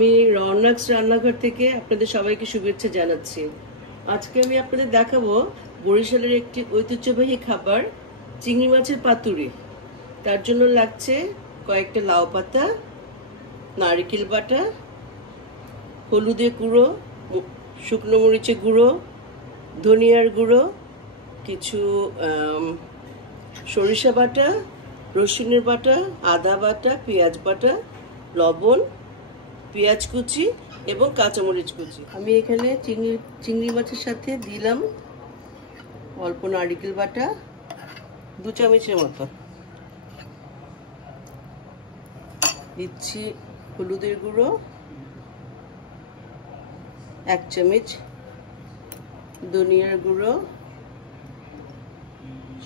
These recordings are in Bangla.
আমি রওনাক্স রান্নাঘর থেকে আপনাদের সবাইকে শুভেচ্ছা জানাচ্ছি। আজকে আমি আপনাদের দেখাবো বরিশালের একটি ঐতিহ্যবাহী খাবার চিংড়ি মাছের পাতুরি। তার জন্য লাগছে কয়েকটা লাউ পাতা, নারকেল বাটা, হলুদের গুঁড়ো, শুকনো মরিচের গুঁড়ো, ধনিয়ার গুঁড়ো, কিছু সরিষা বাটা, রসুনের বাটা, আদা বাটা, পেঁয়াজ বাটা, লবণ, পেঁয়াজ কুচি এবং কাঁচামরিচ কুচি। আমি এখানে চিংড়ি মাছের সাথে দিলাম অল্প নারকেল বাটা 2 চামচের মতো, দিচ্ছি হলুদের গুঁড়ো 1 চামচ, ধনিয়ার গুঁড়ো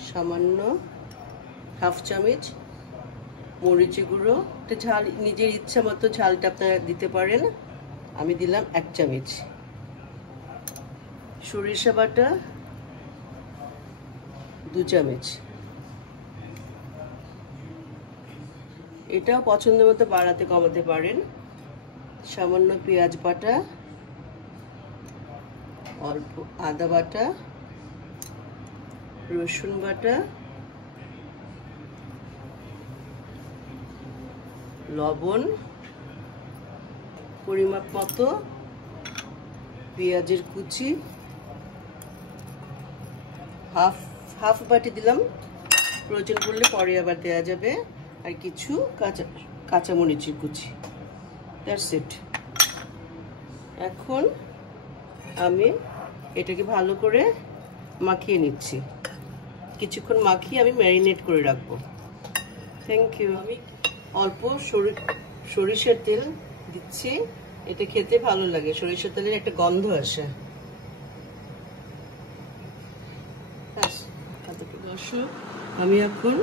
সামান্য 1/2 চামচ, মরিচের গুঁড়ো, ঝাল নিজের ইচ্ছা মতো ঝালটা আপনারা দিতে পারেন, আমি দিলাম 1 চামচ, সরিষা বাটা 2 চামচ, এটাও পছন্দ মতো বাড়াতে কমাতে পারেন, সামান্য পেঁয়াজ বাটা, অল্প আদা বাটা, রসুন বাটা, লবণ পরিমাপ মতো, পেঁয়াজের কুচি হাফ বাটি দিলাম, প্রয়োজন পড়লে পরে আবার দেওয়া যাবে, আর কিছু কাঁচামরিচের কুচি। That's it. এখন আমি এটাকে ভালো করে মাখিয়ে নিচ্ছি, কিছুক্ষণ মাখিয়ে আমি ম্যারিনেট করে রাখবো। Thank you. আমি অল্প সরিষার তেল দিচ্ছি, এটা খেতে ভালো লাগে, সরিষার তেলের একটা গন্ধ আসে। দর্শক, আমি এখন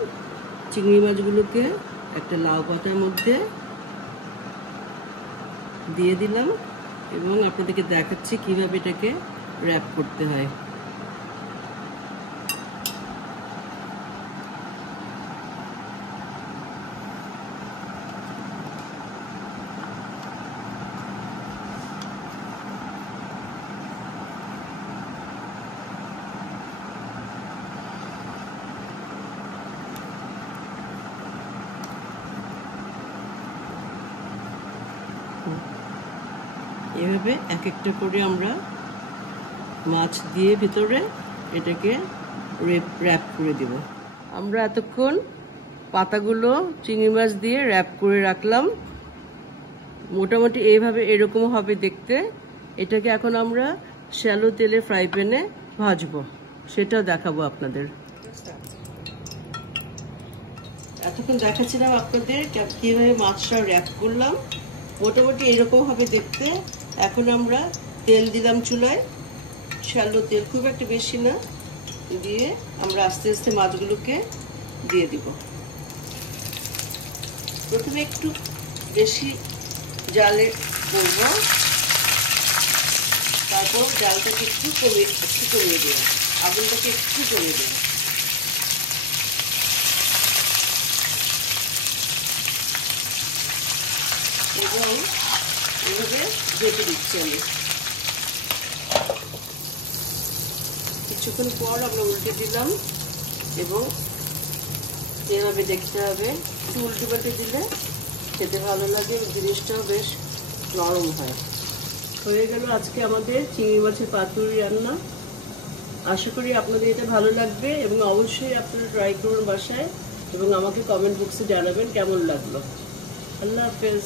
চিংড়ি মাছগুলোকে একটা লাউ পাতার মধ্যে দিয়ে দিলাম এবং আপনাদেরকে দেখাচ্ছি কিভাবে এটাকে র্যাপ করতে হয়। এভাবে এক একটা করে আমরা মাছ দিয়ে ভিতরে এটাকে র্যাপ করে দেব। আমরা এতক্ষণ পাতাগুলো চিংড়ি মাছ দিয়ে র্যাপ করে রাখলাম, মোটামুটি এইভাবে এরকম হবে দেখতে। এটাকে এখন আমরা শ্যালো তেলে ফ্রাই প্যানে ভাজবো, সেটাও দেখাবো আপনাদের। এতক্ষণ দেখাচ্ছিলাম আপনাদের কিভাবে মাছটা র্যাপ করলাম, মোটামুটি এরকম হবে দেখতে। এখন আমরা তেল দিলাম চুলায়, শ্যালো তেল, খুব একটা বেশি না, দিয়ে আমরা আস্তে আস্তে মাছগুলোকে দিয়ে দিব। প্রথমে একটু বেশি জালে করব, তারপর জালটাকে একটু কমিয়ে দেব, আগুনটাকে একটু কমিয়ে দেব। এবং এভাবে ভেজে দিচ্ছি আমি। কিছুক্ষণ পর আমরা উল্টে দিলাম এবং এভাবে দেখতে হবে, একটু উল্টে পাল্টে দিলে খেতে ভালো লাগে, জিনিসটাও বেশ নরম হয়। হয়ে গেল আজকে আমাদের চিংড়ি মাছের পাতুরি রান্না। আশা করি আপনাদের এটা ভালো লাগবে এবং অবশ্যই আপনারা ট্রাই করুন বাসায় এবং আমাকে কমেন্ট বক্সে জানাবেন কেমন লাগলো। আল্লাহ হাফেজ।